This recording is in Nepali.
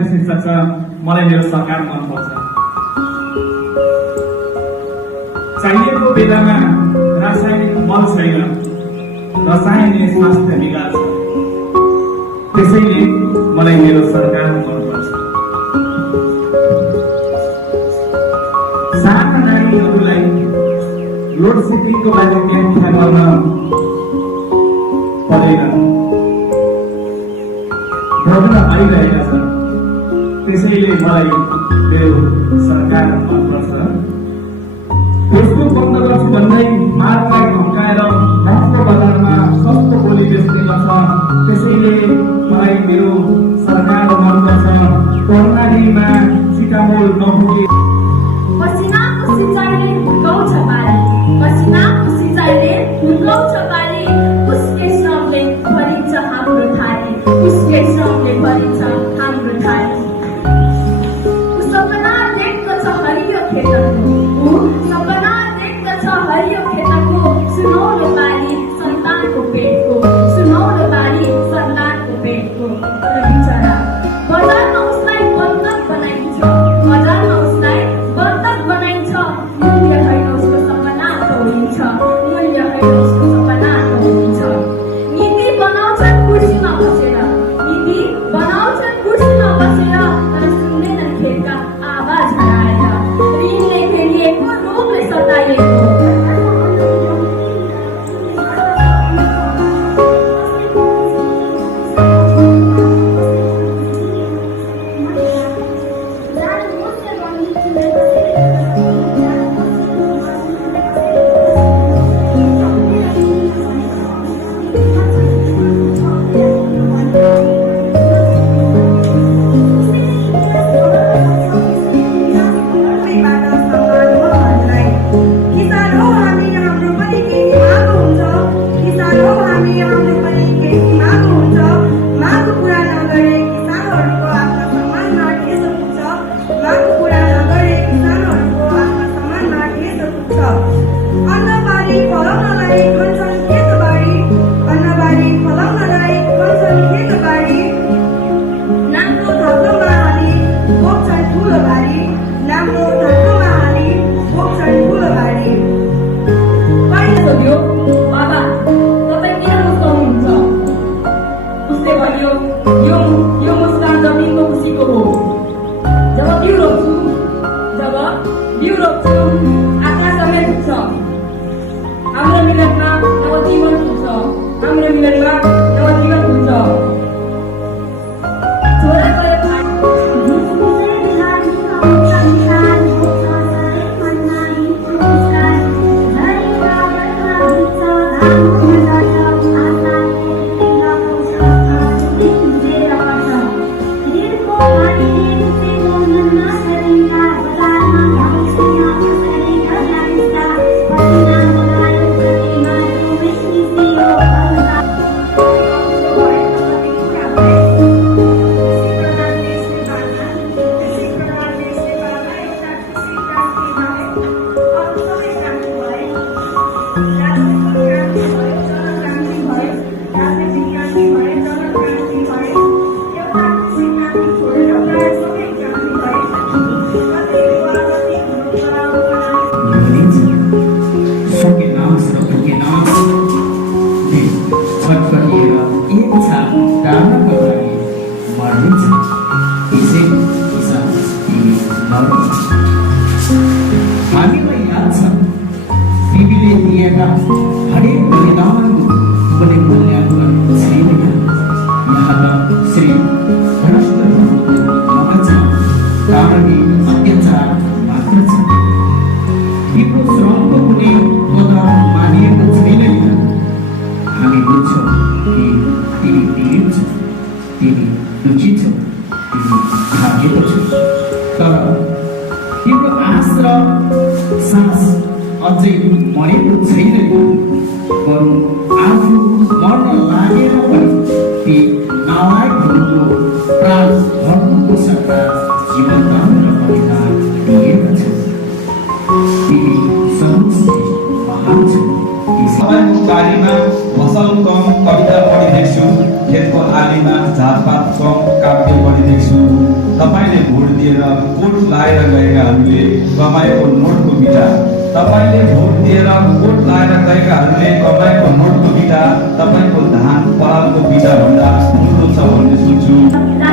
कविताको शीर्षक छ मलाई मेरो सरकार मनपर्छ। चाहिएको बेलामा रासायनिक मल छैन, रसायनले स्वास्थ्य बिगार्छ, त्यसैले मलाई मेरो सरकार मनपर्छ। साना नानीहरूलाई लोड सेडिङको लागि व्याख्या गर्न पर्दैन, भोग्न परिरहेका छन्, त्यसैले मलाई मेरो सरकार मनपर्छ। फेसबुक बन्द गर्छु भन्दै मार्गलाई धम्काएर महँगो बजारमा सस्तो बोली बेच्ने गर्छ, त्यसैले मलाई मेरो सरकार मनपर्छ। कर्णालीमा सिटामोल नपुगे पसिनाको सिँचाइले हुर्काउँछ बारी, पसिनाको सिँचाइले हुर्काउँछ बारी, उसके श्रमले भरिन्छ हाम्रो थाली, उसके श्रमले भरिन्छ हाम्रो थाली। ऊ सपना देख्दछ हरियो खेतको, ऊ सपना देख्दछ हरियो खेतको, सुनौलो बारी सन्तानको पेटको, सुनौलो बारी सन्तानको पेटको। तर बिचरा बजारमा उसलाई बन्धक बनाइन्छ, बजारमा उसलाई बन्धक बनाइन्छ, मूल्य होइन उसको सपना तोडिन्छ, मूल्य होइन उसको सपना तोडिन्छ। नीति बनाउँछन् कुर्सीमा बसेर, नीति बनाउँछन् कुर्सीमा बसेर, तर सुन्दैनन् खेतका आवाज हराएर, ऋणले घेरिएको रोगले सताइएको। हामीलाई याद छ बिबीले दिएका हरेक बलिदानको कुनै मूल्याङ्कन छैन। यहाँ त श्री भ्रष्ट मगज कारणले अत्याचार मात्र छ। तिम्रो श्रमको कुनै कदर मानिएको छैन। हामी बुझ्छौँ कि तिमी पीडित छौ, तिमी दुखी छौ, तिमी भागेको छौ, तर तिम्रो आश र सास अझै मरेको छैन। बरु आफू मर्न लागेर पनि ती नालायकहरूको प्राण हर्नुको सट्टा जीवनदान र बलिदान दिएका छन्। तिमी सर्वोच्च महान छौ। सबैको बारीमा फसल कम कविता पढिदिन्छु, खेतको आलीमा झारपात कम काव्य पढिदिन्छु। तपाईँले भोट दिएर कोट लाएर गएकाहरूले कमाएको नोटको बिटा, तपाईँले भोट दिएर कोट लाएर गएकाहरूले कमाएको नोटको बिटा तपाईँको धान परालको बिटा भन्दा ठुलो छ भन्ने सोच्छु।